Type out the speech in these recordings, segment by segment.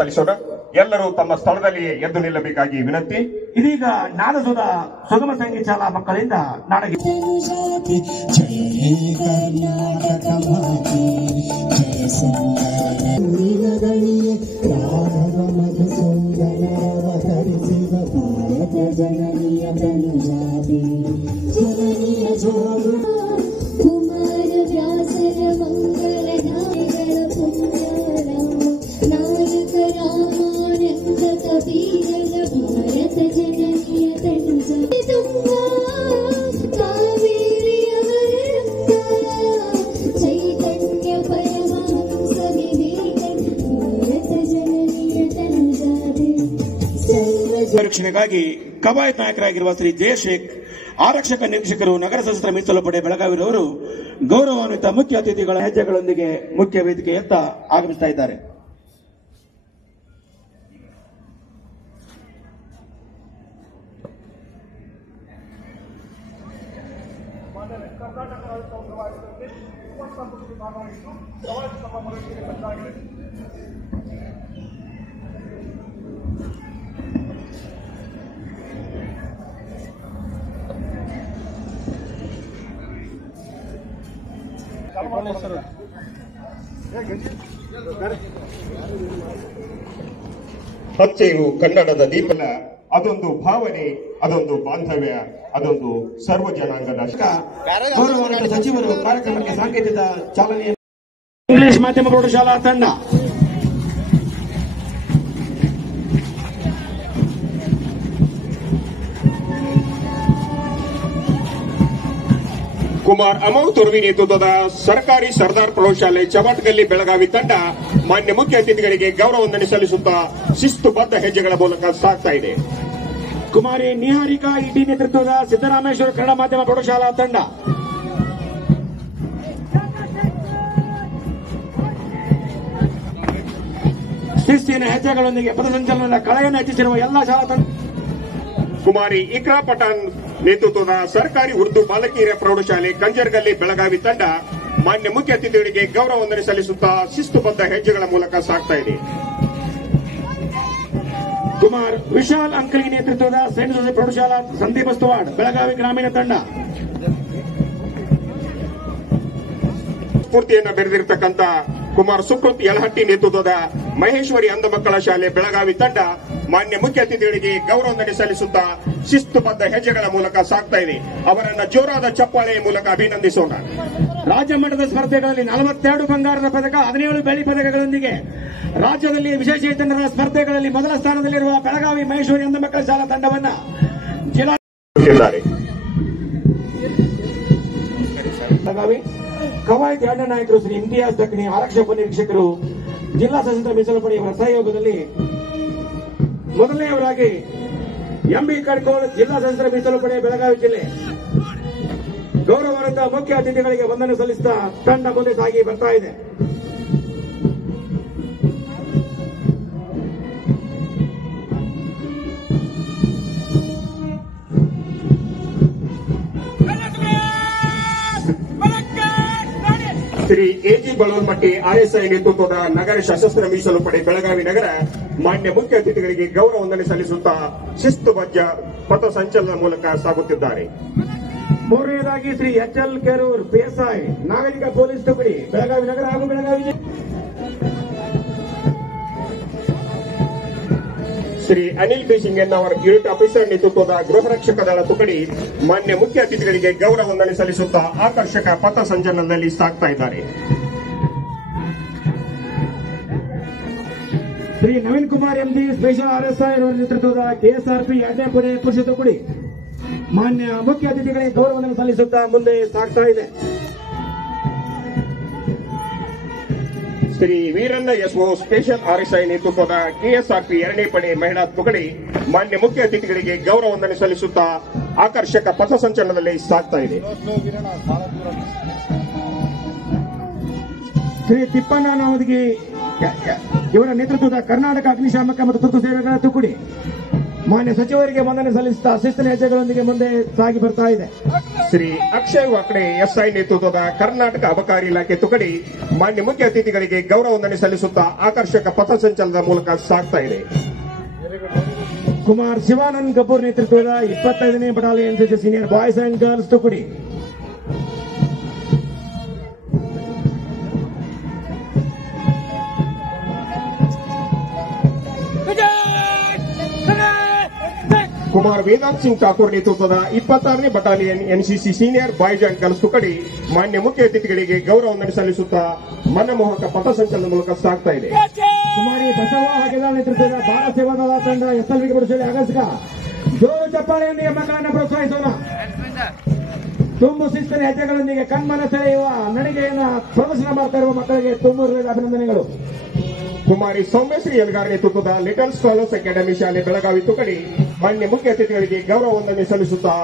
ಸಲ್ಲಿಸೋಣ. ಎಲ್ಲರೂ ತಮ್ಮ ಸ್ಥಳದಲ್ಲಿ ಎದ್ದು ನಿಲ್ಲಬೇಕಾಗಿ ವಿನಂತಿ. ಇದೀಗ ನಾದಸುಧ ಸುಗಮ ಸಂಗೀತ ಶಾಲಾ ಮಕ್ಕಳಿಂದ ನಾಡಗೀತೆ. ಕುಮಾರ ವ್ಯಾಸರ ಮಂಗಲ ನಾಯಕರ ಪುಣ್ಯಾರಾಮ ನಾಯಕ ರಾಮಾನಂದ ಕಬೀರರ ಭಾರತ ಜನನಿಯ ತಂಡ ತುಂಗಾ ಕಾವೇರಿಯವರ ಚೈತನ್ಯ ಪರಮಹಂಸ ವಿವೇಕಾನಂದ ಭಾರತ ಜನನಿಯ ತಂಡಾದೆ ರಕ್ಷಣೆಗಾಗಿ ಕವಾಯತ್ ನಾಯಕರಾಗಿರುವ ಶ್ರೀ ಜಯಶೇಖ್ ಆರಕ್ಷಕ ನಿರೀಕ್ಷಕರು ನಗರ ಸಶಸ್ತ್ರ ಮೀಸಲು ಪಡೆ ಬೆಳಗಾವಿರವರು ಗೌರವಾನ್ವಿತ ಮುಖ್ಯ ಅತಿಥಿಗಳ ಹೆಜ್ಜೆಗಳೊಂದಿಗೆ ಮುಖ್ಯ ವೇದಿಕೆಯತ್ತ ಆಗಮಿಸ್ತಾ ಇದ್ದಾರೆ. ಹಚ್ಚೆಯು ಕನ್ನಡದ ದೀಪನ, ಅದೊಂದು ಭಾವನೆ, ಅದೊಂದು ಬಾಂಧವ್ಯ, ಅದೊಂದು ಸರ್ವ ಜನಾಂಗದ ಗೌರವಾನ್ವಿತ ಸಚಿವರು ಕಾರ್ಯಕ್ರಮಕ್ಕೆ ಸಾಂಕೇತಿಕ ಚಾಲನೆ. ಇಂಗ್ಲಿಷ್ ಮಾಧ್ಯಮ ಪ್ರೌಢಶಾಲಾ ತಂಡ ಕುಮಾರ್ ಅಮೌ ತುರ್ವಿ ನೇತೃತ್ವದ ಸರ್ಕಾರಿ ಸರ್ದಾರ್ ಪ್ರೌಢಶಾಲೆ ಚವಾಟ್ಗಲ್ಲಿ ಬೆಳಗಾವಿ ತಂಡ ಮಾನ್ಯ ಮುಖ್ಯ ಅತಿಥಿಗಳಿಗೆ ಗೌರವ ವಂದನೆ ಸಲ್ಲಿಸುತ್ತಾ ಶಿಸ್ತುಬದ್ಧ ಹೆಜ್ಜೆಗಳ ಮೂಲಕ ಸಾಗ್ತಾ ಇದೆ. ಕುಮಾರಿ ನಿಹಾರಿಕಾ ಇಟಿ ನೇತೃತ್ವದ ಸಿದ್ದರಾಮೇಶ್ವರ ಕನ್ನಡ ಮಾಧ್ಯಮ ಪ್ರೌಢಶಾಲಾ ತಂಡ ಶಿಸ್ತಿನ ಹೆಜ್ಜೆಗಳೊಂದಿಗೆ ಪಥಸಂಚಲನದ ಕಳೆಯನ್ನು ಹೆಚ್ಚಿಸಿರುವ ಎಲ್ಲಾ ಶಾಲಾ ತಂಡ. ಕುಮಾರಿ ಇಕ್ರಾ ಪಠಾಣ್ ನೇತೃತ್ವದ ಸರ್ಕಾರಿ ಉರ್ದು ಬಾಲಕಿಯರ ಪ್ರೌಢಶಾಲೆ ಕಂಜರ್ಗಲ್ಲಿ ಬೆಳಗಾವಿ ತಂಡ ಮಾನ್ಯ ಮುಖ್ಯ ಅತಿಥಿಗಳಿಗೆ ಗೌರವ ವಂದನೆ ಸಲ್ಲಿಸುತ್ತಾ ಶಿಸ್ತುಬದ್ಧ ಹೆಜ್ಜೆಗಳ ಮೂಲಕ ಸಾಗ್ತಾ ಇದೆ. ಕುಮಾರ್ ವಿಶಾಲ್ ಅಂಕಲಿ ನೇತೃತ್ವದ ಸೈಂಟ್ ಜೋಸೆಫ್ ಪ್ರೌಢಶಾಲಾ ಸಂದೀಪ್ ಬಸ್ತವಾಡ್ ಬೆಳಗಾವಿ ಗ್ರಾಮೀಣ ತಂಡ ಸ್ಫೂರ್ತಿಯನ್ನು ಬೆರೆದಿರತಕ್ಕಂಥ ಕುಮಾರ್ ಸುಕೃತ್ ಯಲಹಟ್ಟಿ ನೇತೃತ್ವದ ಮಹೇಶ್ವರಿ ಅಂಧ ಮಕ್ಕಳ ಶಾಲೆ ಬೆಳಗಾವಿ ತಂಡ ಮಾನ್ಯ ಮುಖ್ಯ ಅತಿಥಿಗಳಿಗೆ ಗೌರವ ವಂದನೆ ಸಲ್ಲಿಸುತ್ತಾ ಶಿಸ್ತುಬದ್ಧ ಹೆಜ್ಜೆಗಳ ಮೂಲಕ ಸಾಗ್ತಾ ಇದೆ. ಅವರನ್ನ ಜೋರಾದ ಚಪ್ಪಾಳೆಯ ಮೂಲಕ ಅಭಿನಂದಿಸೋಣ. ರಾಜ್ಯ ಮಟ್ಟದ ಸ್ಪರ್ಧೆಗಳಲ್ಲಿ 42 ಬಂಗಾರದ ಪದಕ, 17 ಬೆಳ್ಳಿ ಪದಕಗಳೊಂದಿಗೆ ರಾಜ್ಯದಲ್ಲಿ ವಿಶೇಷಚೇತನರ ಸ್ಪರ್ಧೆಗಳಲ್ಲಿ ಮೊದಲ ಸ್ಥಾನದಲ್ಲಿರುವ ಬೆಳಗಾವಿ ಮಹೇಶ್ವರಿ ಅಂಧ ಮಕ್ಕಳ ಶಾಲಾ ತಂಡವನ್ನ ಜಿಲ್ಲಾ ಬೆಳಗಾವಿ ಕವಾಯತ್ ಎರಡನೇ ನಾಯಕರು ಶ್ರೀ ಇಮ್ತಿಯಾಜ್ ದಕ್ನಿ ಆರಕ್ಷಕ ನಿರೀಕ್ಷಕರು ಜಿಲ್ಲಾ ಸಶಸ್ತ್ರ ಮೀಸಲು ಪಡೆಯವರ ಸಹಯೋಗದಲ್ಲಿ ಮೊದಲನೆಯವರಾಗಿ ಎಂಬಿ ಕಡ್ಕೋಳ್ ಜಿಲ್ಲಾ ಸಶಸ್ತ್ರ ಮೀಸಲು ಪಡೆ ಬೆಳಗಾವಿ ಜಿಲ್ಲೆ ಗೌರವಾನ್ವಿತ ಮುಖ್ಯ ಅತಿಥಿಗಳಿಗೆ ವಂದನೆ ಸಲ್ಲಿಸಿದ ತಂಡ ಮುಂದೆ ಸಾಗಿ ಬರ್ತಾ ಇದೆ. ಶ್ರೀ ಎಜಿ ಬಳೋಲ್ಮಟ್ಟಿ ಆರ್ಎಸ್ಐ ನೇತೃತ್ವದ ನಗರ ಸಶಸ್ತ್ರ ಮೀಸಲು ಪಡೆ ಬೆಳಗಾವಿ ನಗರ ಮಾನ್ಯ ಮುಖ್ಯ ಅತಿಥಿಗಳಿಗೆ ಗೌರವ ವಂದನೆ ಸಲ್ಲಿಸುತ್ತಾ ಶಿಸ್ತುಬದ್ಧ ಪಥ ಸಂಚಲನ ಮೂಲಕ ಸಾಗುತ್ತಿದ್ದಾರೆ. ಮೂರನೆಯದಾಗಿ ಶ್ರೀ ಎಚ್ಎಲ್ ಕೆರೂರ್ ಪಿಎಸ್ಐ ನಾಗರಿಕ ಪೊಲೀಸ್ ತುಕಡಿ ಬೆಳಗಾವಿ ನಗರ ಹಾಗೂ ಬೆಳಗಾವಿ ಶ್ರೀ ಅನಿಲ್ ಬಿ ಸಿಂಗ್ ಅವರ ಯೂನಿಟ್ ಆಫೀಸರ್ ನೇತೃತ್ವದ ಗೃಹ ರಕ್ಷಕ ದಳ ತುಕಡಿ ಮಾನ್ಯ ಮುಖ್ಯ ಅತಿಥಿಗಳಿಗೆ ಗೌರವ ವಂದನೆ ಸಲ್ಲಿಸುತ್ತಾ ಆಕರ್ಷಕ ಪಥ ಸಂಚಲನದಲ್ಲಿ ಸಾಗ್ತಾ ಇದ್ದಾರೆ. Shri Naveen Kumar MG special RSI ಅವರ ನೇತೃತ್ವದ ಕೆಎಸ್ಆರ್ಪಿ ಎರಡನೇ ಪಡೆ ಪುರುಷ ತುಕಡಿ ಮಾನ್ಯ ಮುಖ್ಯ ಅತಿಥಿಗಳಿಗೆ ಗೌರವವನ್ನು ಸಲ್ಲಿಸುತ್ತಾ ಮುಂದೆ ಸಾಗ್ತಾ ಇದೆ. Shri Veeranna SO special RSI ನೇತೃತ್ವದ ಕೆಎಸ್ಆರ್ಪಿ ಎರಡನೇ ಪಡೆ ಮಹಿಳಾ ತುಕಡಿ ಮಾನ್ಯ ಮುಖ್ಯ ಅತಿಥಿಗಳಿಗೆ ಗೌರವ ವಂದನೆ ಸಲ್ಲಿಸುತ್ತಾ ಆಕರ್ಷಕ ಪಥ ಸಂಚಲನದಲ್ಲಿ ಸಾಗ್ತಾ ಇದೆ. ಶ್ರೀ ತಿಪ್ಪಣ್ಣ ನಾವದಗಿ ಇವರ ನೇತೃತ್ವದ ಕರ್ನಾಟಕ ಅಗ್ನಿಶಾಮಕ ಮತ್ತು ತುರ್ತು ಸೇವೆಗಳ ತುಕಡಿ ಮಾನ್ಯ ಸಚಿವರಿಗೆ ವಂದನೆ ಸಲ್ಲಿಸುತ್ತಾ ಶಿಸ್ತಿನ ಹೆಜ್ಜೆಗಳೊಂದಿಗೆ ಮುಂದೆ ಸಾಗಿ ಬರ್ತಾ ಇದೆ. ಶ್ರೀ ಅಕ್ಷಯ್ ವಾಕಡೆ ಎಸ್ಐ ನೇತೃತ್ವದ ಕರ್ನಾಟಕ ಅಬಕಾರಿ ಇಲಾಖೆ ತುಕಡಿ ಮಾನ್ಯ ಮುಖ್ಯ ಅತಿಥಿಗಳಿಗೆ ಗೌರವ ವಂದನೆ ಸಲ್ಲಿಸುತ್ತಾ ಆಕರ್ಷಕ ಪಥಸಂಚಲನದ ಮೂಲಕ ಸಾಗ್ತಾ ಇದೆ. ಕುಮಾರ್ ಶಿವಾನಂದ್ ಕಪೂರ್ ನೇತೃತ್ವದ 25ನೇ battalion NCC senior boys and girls ತುಕಡಿ ಕುಮಾರ್ ವೇದಾಂತ್ ಸಿಂಗ್ ಠಾಕೂರ್ ನೇತೃತ್ವದ 26ನೇ battalion NCC senior boys and girls ತುಕಡಿ ಮಾನ್ಯ ಮುಖ್ಯ ಅತಿಥಿಗಳಿಗೆ ಗೌರವ ವಂದನೆ ಸಲ್ಲಿಸುತ್ತಾ ಮನಮೋಹಕ ಪಥಸಂಚಲನದ ಮೂಲಕ ಸಾಗ್ತಾ ಇದೆ. ಕುಮಾರಿ ಬಸವ ಹಾಗೆದಾಳ್ ನೇತೃತ್ವದ ಭಾರತ ಸೇವಾದಳ ತಂಡ ಎಸ್ಎಲ್ವಿ ಪ್ರದರ್ಶನ ಆಗಸ್ಕ ಜೋರು ಚಪ್ಪಾಳೆಯೊಂದಿಗೆ ಮಕ್ಕಳನ್ನು ಪ್ರೋತ್ಸಾಹಿಸೋಣ. ತುಂಬು ಶಿಸ್ತಿನ ಹೆಜ್ಜೆಗಳೊಂದಿಗೆ ಕಣ್ಮನ ಸೆಳೆಯುವ ನಡಿಗೆಯನ್ನು ಪ್ರದರ್ಶನ ಮಾಡ್ತಾ ಇರುವ ಮಕ್ಕಳಿಗೆ ತುಂಬ ಅಭಿನಂದನೆಗಳು. ಕುಮಾರಿ ಸೌಮ್ಯಶ್ರೀ ಎಲ್ಗಾರ್ ನೇತೃತ್ವದ ಲಿಟಲ್ ಸ್ಕಾಲರ್ಸ್ ಅಕಾಡೆಮಿ ಶಾಲೆ ಬೆಳಗಾವಿ ತುಕಡಿ ಮಾನ್ಯ ಮುಖ್ಯ ಅತಿಥಿಗಳಿಗೆ ಗೌರವ ವಂದನೆ ಸಲ್ಲಿಸುತ್ತಾ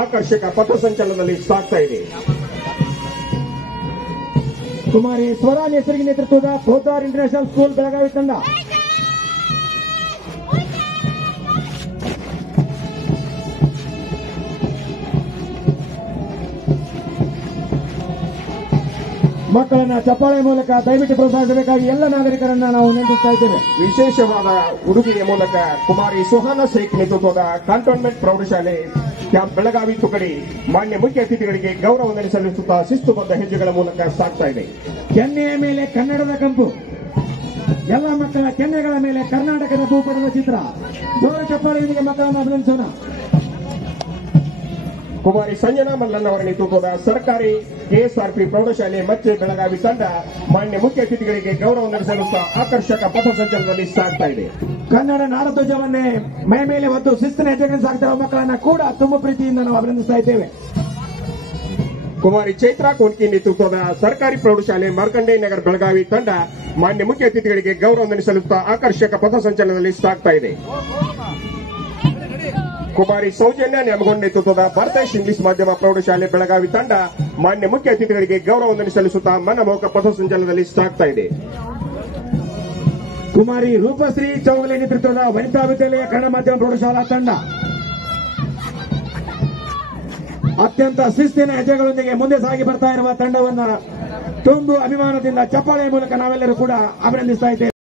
ಆಕರ್ಷಕ ಪಥಸಂಚಲನದಲ್ಲಿ ಸಾಗ್ತಾ ಇದೆ. ಕುಮಾರಿ ಸ್ವರಾಜ್ ಹೆಸರಿಗೆ ನೇತೃತ್ವದ ಪೋದಾರ್ ಇಂಟರ್ನ್ಯಾಷನಲ್ ಸ್ಕೂಲ್ ಬೆಳಗಾವಿ ತಂಡ ಮಕ್ಕಳನ್ನ ಚಪ್ಪಾಳೆ ಮೂಲಕ ದಯವಿಟ್ಟು ಪ್ರೋತ್ಸಾಹಿಸಬೇಕಾಗಿ ಎಲ್ಲ ನಾಗರಿಕರನ್ನ ನಾವು ನೆನಪಿಸ್ತಾ ಇದ್ದೇವೆ. ವಿಶೇಷವಾದ ಉಡುಗೆಯ ಮೂಲಕ ಕುಮಾರಿ ಸುಹಾನ ಶೇಖ್ ನೇತೃತ್ವದ ಕಂಟೋನ್ಮೆಂಟ್ ಪ್ರೌಢಶಾಲೆ ಕ್ಯಾಂಪ್ ಬೆಳಗಾವಿ ತುಕಡಿ ಮಾನ್ಯ ಮುಖ್ಯ ಅತಿಥಿಗಳಿಗೆ ಗೌರವ ವಂದನೆ ಸಲ್ಲಿಸುತ್ತಾ ಶಿಸ್ತುಬದ್ಧ ಹೆಜ್ಜೆಗಳ ಮೂಲಕ ಸಾಗ್ತಾ ಇದೆ. ಕೆನ್ನೆಯ ಮೇಲೆ ಕನ್ನಡದ ಕಂಪು, ಎಲ್ಲ ಮಕ್ಕಳ ಕೆನ್ನೆಗಳ ಮೇಲೆ ಕರ್ನಾಟಕದ ಭೂಪಟದ ಚಿತ್ರ. ಜೋರ ಚಪ್ಪಾಳೆಯೊಂದಿಗೆ ಮಕ್ಕಳನ್ನು ಅಭಿನಂದಿಸೋಣ. ಕುಮಾರಿ ಸಂಜನಾ ಮಲ್ಲನ್ ಅವರ ನೇತೃತ್ವದ ಸರ್ಕಾರಿ ಕೆಎಸ್ಆರ್ಪಿ ಪ್ರೌಢಶಾಲೆ ಮಚ್ಚೆ ಬೆಳಗಾವಿ ತಂಡ ಮಾನ್ಯ ಮುಖ್ಯ ಅತಿಥಿಗಳಿಗೆ ಗೌರವ ವಂದನೆ ಸಲ್ಲಿಸುತ್ತಾ ಆಕರ್ಷಕ ಪಥಸಂಚಲನದಲ್ಲಿ ಸಾಗ್ತಾ ಇದೆ. ಕನ್ನಡ ನಾಡಧ್ವಜವನ್ನೇ ಮೈ ಮೇಲೆ ಹೊತ್ತು ಶಿಸ್ತಿನ ಹೆಜ್ಜೆಗಳನ್ನು ಸಾಗ್ತಾ ಇರುವ ಮಕ್ಕಳನ್ನ ಕೂಡ ತುಂಬ ಪ್ರೀತಿಯಿಂದ ನಾವು ಅಭಿನಂದಿಸ್ತಾ ಇದ್ದೇವೆ. ಕುಮಾರಿ ಚೈತ್ರಾ ಕೋನ್ಕಿ ನೇತೃತ್ವದ ಸರ್ಕಾರಿ ಪ್ರೌಢಶಾಲೆ ಮಾರ್ಕಂಡೇಯ ನಗರ ಬೆಳಗಾವಿ ತಂಡ ಮಾನ್ಯ ಮುಖ್ಯ ಅತಿಥಿಗಳಿಗೆ ಗೌರವ ವಂದನೆ ಸಲ್ಲಿಸುತ್ತಾ ಆಕರ್ಷಕ ಪಥಸಂಚಲನದಲ್ಲಿ ಸಾಗ್ತಾ ಇದೆ. ಕುಮಾರಿ ಸೌಜನ್ಯ ನ್ಯಾಮಗೊಂಡ್ ನೇತೃತ್ವದ ಭರತೇಶ್ ಇಂಗ್ಲಿಷ್ ಮಾಧ್ಯಮ ಪ್ರೌಢಶಾಲೆ ಬೆಳಗಾವಿ ತಂಡ ಮಾನ್ಯ ಮುಖ್ಯ ಅತಿಥಿಗಳಿಗೆ ಗೌರವ ವಂದನೆ ಸಲ್ಲಿಸುತ್ತಾ ಮನಮೋಹಕ ಪಥಸಂಚಲನದಲ್ಲಿ ಸಾಗ್ತಾ ಇದೆ. ಕುಮಾರಿ ರೂಪಶ್ರೀ ಚೌಗಲೆ ನೇತೃತ್ವದ ವನಿತಾ ವಿದ್ಯಾಲಯ ಕನ್ನಡ ಮಾಧ್ಯಮ ಪ್ರೌಢಶಾಲಾ ತಂಡ ಅತ್ಯಂತ ಶಿಸ್ತಿನ ಹೆಜ್ಜೆಗಳೊಂದಿಗೆ ಮುಂದೆ ಸಾಗಿ ಬರ್ತಾ ಇರುವ ತಂಡವನ್ನ ತುಂಬು ಅಭಿಮಾನದಿಂದ ಚಪ್ಪಾಳೆಯ ಮೂಲಕ ನಾವೆಲ್ಲರೂ ಕೂಡ ಅಭಿನಂದಿಸ್ತಾ ಇದ್ದೇವೆ.